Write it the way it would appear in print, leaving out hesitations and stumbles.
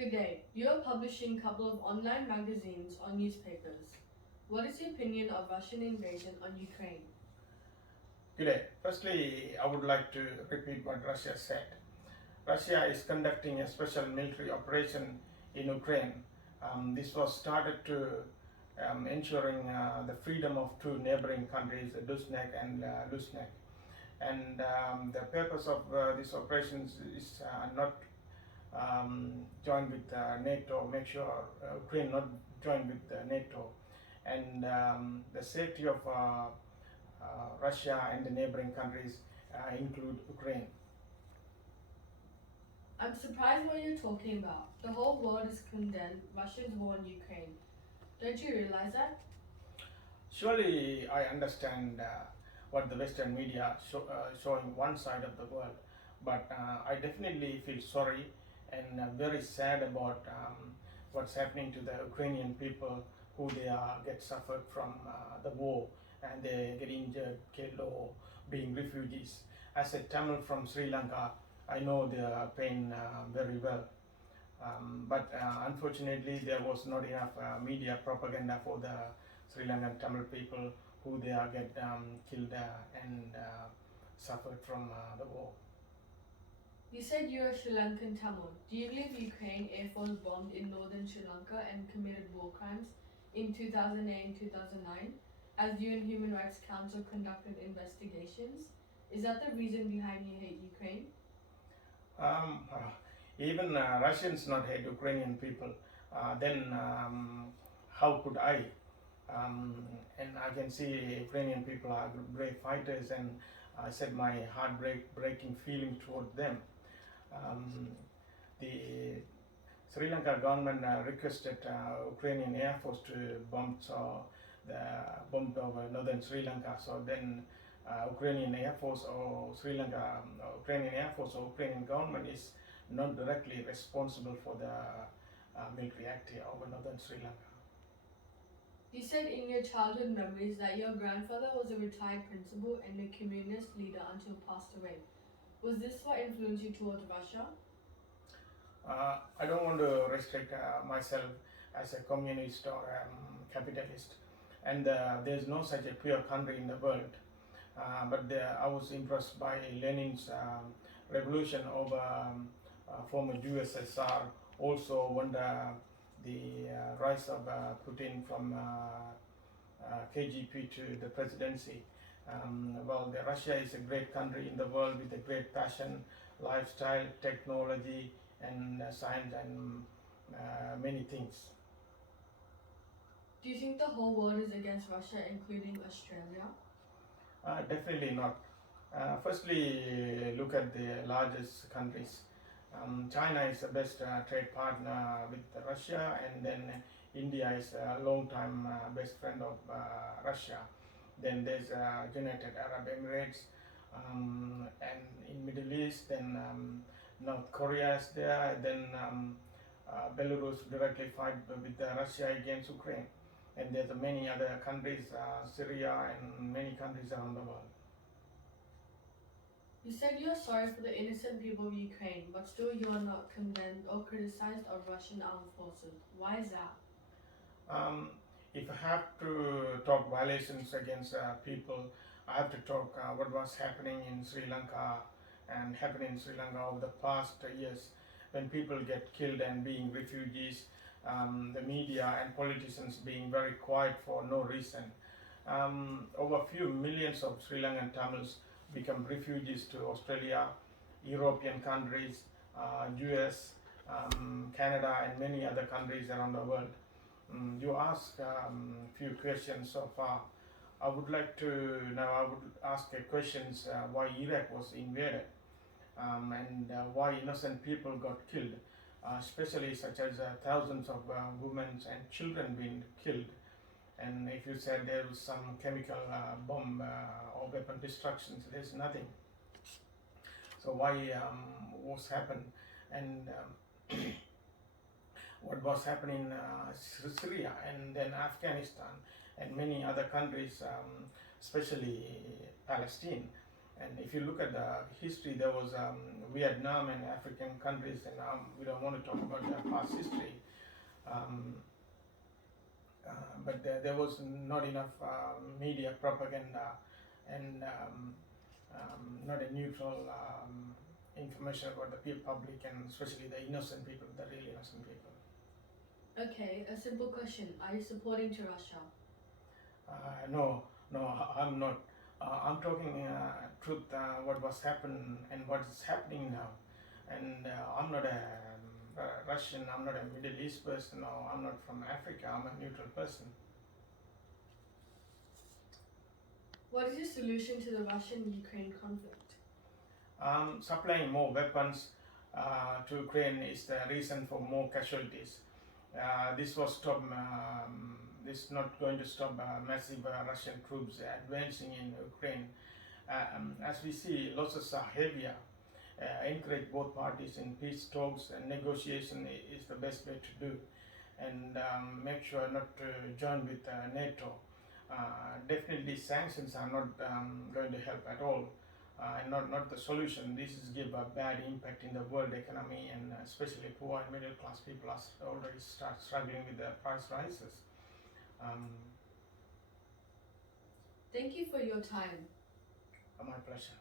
Good day. You are publishing a couple of online magazines or newspapers. What is your opinion of Russian invasion on Ukraine? Good day. Firstly, I would like to repeat what Russia said. Russia is conducting a special military operation in Ukraine. This was started to ensuring the freedom of two neighboring countries, Dusnek and Lusnek. And the purpose of this operation is not join with NATO, make sure Ukraine not join with NATO, and the safety of Russia and the neighboring countries include Ukraine. I'm surprised what you're talking about. The whole world is condemned Russia's war on Ukraine. Don't you realize that? Surely I understand what the Western media showing one side of the world, but I definitely feel sorry and very sad about what's happening to the Ukrainian people who they get suffered from the war and they get injured, killed or being refugees. As a Tamil from Sri Lanka, I know their pain very well. But unfortunately there was not enough media propaganda for the Sri Lankan Tamil people who they get killed and suffered from the war. You said you're a Sri Lankan Tamil. Do you believe Ukraine Air Force bombed in northern Sri Lanka and committed war crimes in 2008 and 2009, as UN Human Rights Council conducted investigations? Is that the reason behind you hate Ukraine? Even Russians not hate Ukrainian people. Then how could I? And I can see Ukrainian people are brave fighters, and I said my heartbreaking feeling toward them. The Sri Lanka government requested Ukrainian Air Force to bomb over northern Sri Lanka. So then Ukrainian Air Force or Ukrainian Air Force or Ukrainian government is not directly responsible for the military act over northern Sri Lanka. You said in your childhood memories that your grandfather was a retired principal and a communist leader until passed away. Was this what influenced you towards Russia? I don't want to restrict myself as a communist or capitalist, and there's no such a pure country in the world. But I was impressed by Lenin's revolution over former USSR, also when the rise of Putin from KGB to the presidency. Russia is a great country in the world with a great passion, lifestyle, technology, and science, and many things. Do you think the whole world is against Russia, including Australia? Definitely not. Firstly, look at the largest countries. China is the best trade partner with Russia, and then India is a long-time best friend of Russia. Then there's United Arab Emirates, and in Middle East, then North Korea is there, then Belarus directly fight with Russia against Ukraine, and there's many other countries, Syria and many countries around the world. You said you are sorry for the innocent people of Ukraine, but still you are not condemned or criticized of Russian armed forces. Why is that? If I have to talk violations against people, I have to talk what was happening in Sri Lanka and happening in Sri Lanka over the past years when people get killed and being refugees, the media and politicians being very quiet for no reason. Over a few millions of Sri Lankan Tamils become refugees to Australia, European countries, US, Canada, and many other countries around the world. You ask few questions so far. I would ask questions why Iraq was invaded, and why innocent people got killed, especially such as thousands of women and children being killed. And if you said there was some chemical bomb or weapon destructions, there's nothing. So why what's happened, and what was happening in Syria and then Afghanistan and many other countries, especially Palestine. And if you look at the history, there was Vietnam and African countries, and we don't want to talk about their past history. But there was not enough media propaganda and not a neutral information about the public, and especially the innocent people, the really innocent people. Okay, a simple question. Are you supporting to Russia? No, I'm not. I'm talking truth, what was happened and what is happening now. And I'm not a Russian, I'm not a Middle East person, or I'm not from Africa, I'm a neutral person. What is your solution to the Russian-Ukraine conflict? Supplying more weapons to Ukraine is the reason for more casualties. This is not going to stop massive Russian troops advancing in Ukraine. As we see, losses are heavier. Encourage both parties in peace talks, and negotiation is the best way to do. And make sure not to join with NATO. Definitely sanctions are not going to help at all. Not the solution. This is give a bad impact in the world economy, and especially poor and middle class people are already start struggling with the price rises. Thank you for your time. My pleasure.